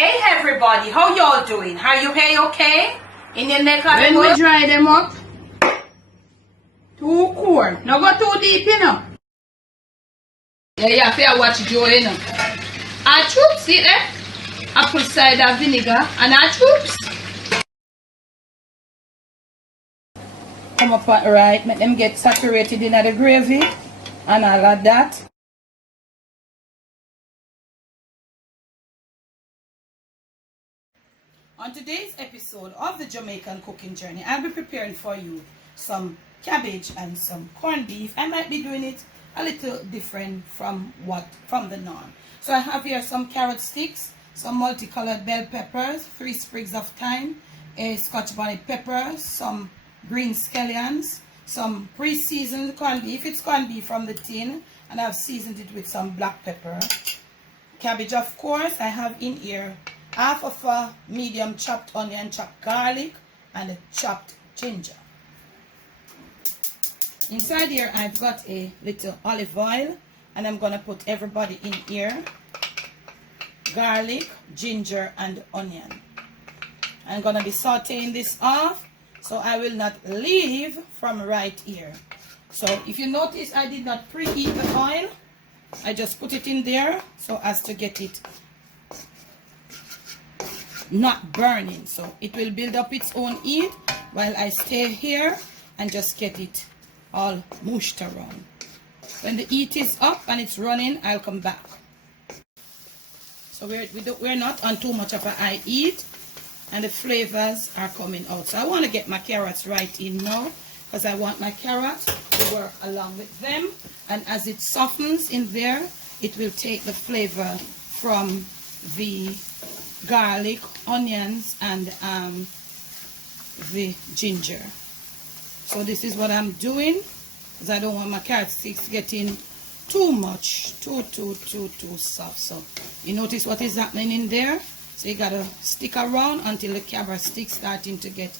Hey everybody, how y'all doing? Are you okay? In your neck of the When we dry them up, too cool. No go too deep, you know. Yeah, you have to watch Joe, you know. Our troops, see there? Apple cider vinegar and our troops. Come up right, make them get saturated in the gravy and all of that. On today's episode of the Jamaican cooking journey, I'll be preparing for you some cabbage and some corned beef. I might be doing it a little different from the norm. So I have here some carrot sticks, some multicolored bell peppers, 3 sprigs of thyme, a scotch bonnet pepper, some green scallions, some pre-seasoned corned beef. It's corned beef from the tin, and I've seasoned it with some black pepper. Cabbage, of course. I have in here half of a medium chopped onion, chopped garlic, and chopped ginger. Inside here I've got a little olive oil, and I'm going to put everybody in here. Garlic, ginger, and onion. I'm going to be sauteing this off, so I will not leave from right here. So if you notice, I did not preheat the oil. I just put it in there so as to get it not burning. So it will build up its own heat while I stay here and just get it all mushed around. When the heat is up and it's running, I'll come back. So we're not on too much of a high heat, and the flavors are coming out. So I want to get my carrots right in now, because I want my carrots to work along with them. And as it softens in there, it will take the flavor from the garlic, onions, and the ginger. So this is what I'm doing, because I don't want my carrot sticks getting too much, too soft. So you notice what is happening in there. So you gotta stick around until the carrot sticks starting to get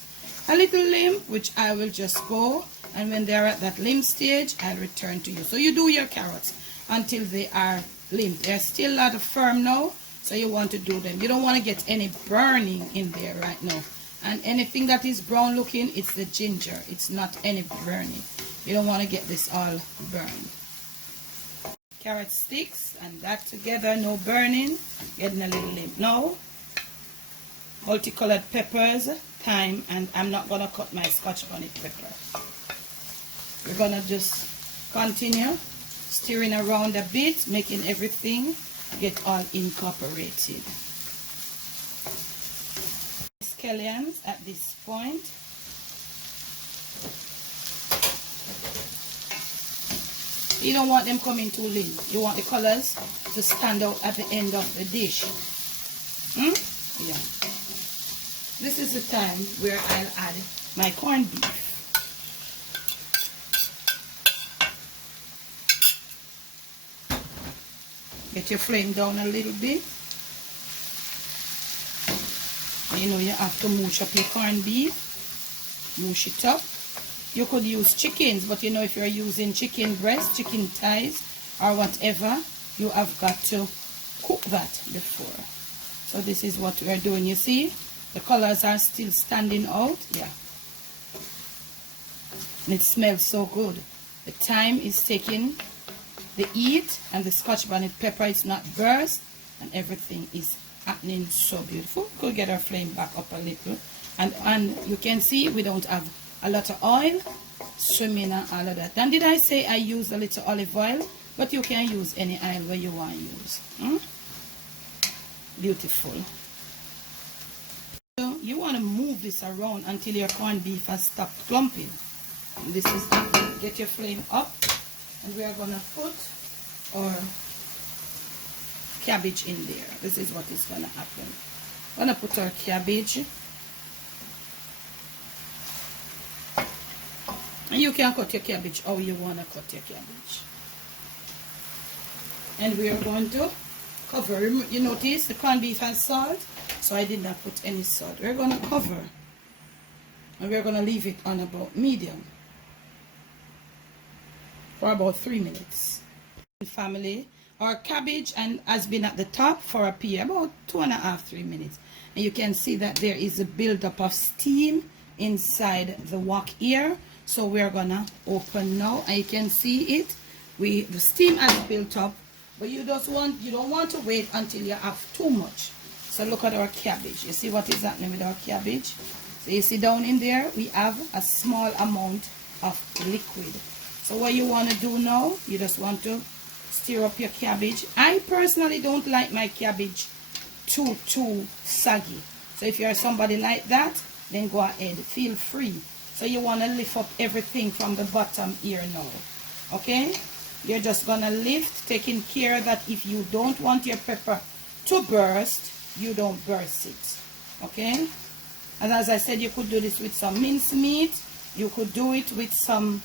a little limp, which I will just go, and when they're at that limp stage, I'll return to you. So you do your carrots until they are limp. They're still a lot of firm now, so you want to do them. You don't want to get any burning in there right now. And anything that is brown looking, it's the ginger. It's not any burning. You don't want to get this all burned. Carrot sticks and that together, no burning, getting a little limp. Now, multicolored peppers, thyme, and I'm not going to cut my scotch bonnet pepper. We're going to just continue stirring around a bit, making everything get all incorporated. Scallions at this point. You don't want them coming too lean. You want the colors to stand out at the end of the dish. Yeah. This is the time where I'll add my corned beef. Get your flame down a little bit. You know you have to mush up your corned beef. Mush it up. You could use chickens, but you know if you're using chicken breast, chicken thighs, or whatever, you have got to cook that before. So this is what we're doing. You see, the colors are still standing out. Yeah. And it smells so good. The thyme is taking the heat, and the scotch bonnet pepper is not burst, and everything is happening so beautiful. Could get our flame back up a little, and you can see we don't have a lot of oil swimming and all of that. And did I say I use a little olive oil? But you can use any oil where you want to use. Beautiful. So you want to move this around until your corned beef has stopped clumping. And this is it. Get your flame up, and we are going to put our cabbage in there. This is what is going to happen. We're going to put our cabbage. And you can cut your cabbage how you want to cut your cabbage. And we are going to cover. You notice the corned beef has salt, so I did not put any salt. We're going to cover, and we're going to leave it on about medium for about 3 minutes. Family, our cabbage and has been at the top for a period about 2.5–3 minutes, and you can see that there is a buildup of steam inside the wok here. So we're gonna open now, and you can see it. The steam has built up, but you don't want to wait until you have too much. So look at our cabbage. You see what is happening with our cabbage? So you see down in there we have a small amount of liquid. So what you want to do now, you just want to stir up your cabbage. I personally don't like my cabbage too saggy. So if you're somebody like that, then go ahead, feel free. So you want to lift up everything from the bottom here now. Okay? You're just going to lift, taking care that if you don't want your pepper to burst, you don't burst it. Okay? And as I said, you could do this with some minced meat. You could do it with some,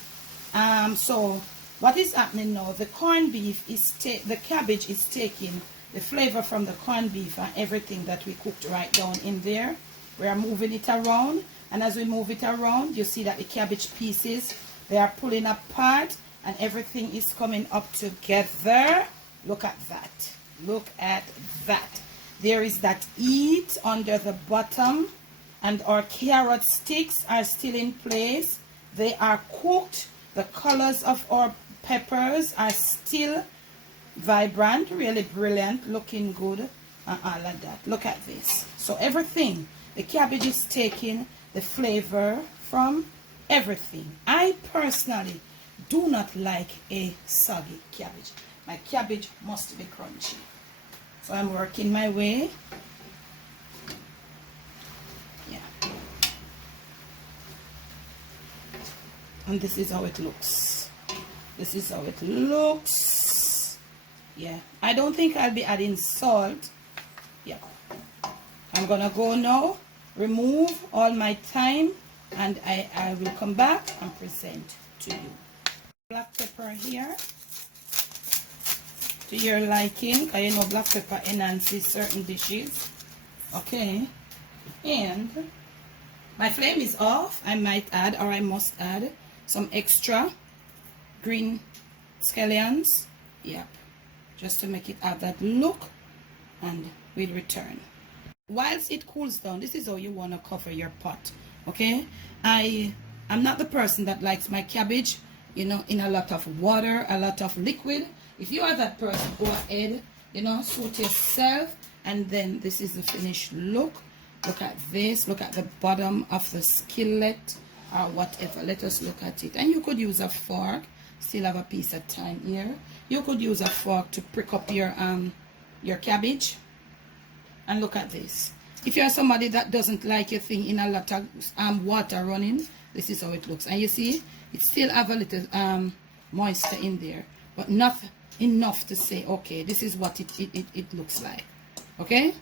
so what is happening now, the corned beef is, the cabbage is taking the flavor from the corned beef and everything that we cooked right down in there. We are moving it around, and as we move it around, you see that the cabbage pieces, they are pulling apart, and everything is coming up together. Look at that. Look at that. There is that heat under the bottom, and our carrot sticks are still in place. They are cooked. The colors of our peppers are still vibrant, really brilliant, looking good, and all of that. Look at this. So everything, the cabbage is taking the flavor from everything. I personally do not like a soggy cabbage. My cabbage must be crunchy. So I'm working my way. Yeah. And this is how it looks. This is how it looks. Yeah. I don't think I'll be adding salt. Yeah. I'm gonna go now, remove all my thyme, and I will come back and present to you. Black pepper here to your liking, because you know black pepper enhances certain dishes. Okay, and my flame is off. I might add, or I must add, some extra green scallions. Yep, just to make it have that look, and we'll return. Whilst it cools down, this is how you want to cover your pot. Okay, I'm not the person that likes my cabbage, you know, in a lot of water, a lot of liquid. If you are that person, go ahead, you know, suit yourself. And then this is the finished look. Look at this. Look at the bottom of the skillet or whatever. Let us look at it. And you could use a fork. Still have a piece of thyme here. You could use a fork to prick up your cabbage. And look at this. If you are somebody that doesn't like your thing in a lot of water running, this is how it looks. And you see, it still have a little moisture in there, but not enough to say, okay, this is what it looks like. Okay,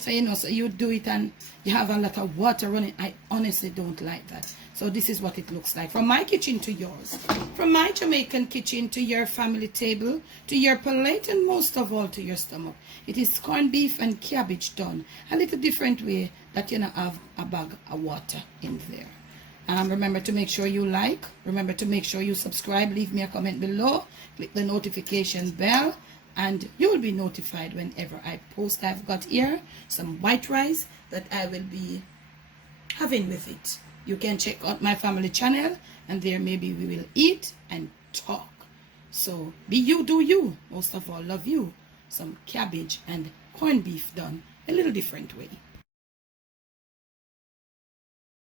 so you know, so you do it and you have a lot of water running. I honestly don't like that. So this is what it looks like, from my kitchen to yours, from my Jamaican kitchen to your family table, to your plate, and most of all to your stomach. It is corned beef and cabbage done a little different way, that you know have a bag of water in there. Remember to make sure you like, remember to make sure you subscribe, leave me a comment below, click the notification bell, and you will be notified whenever I post. I've got here some white rice that I will be having with it. You can check out my family channel, and there maybe we will eat and talk. So be you, do you. Most of all, love you. Some cabbage and corned beef done a little different way.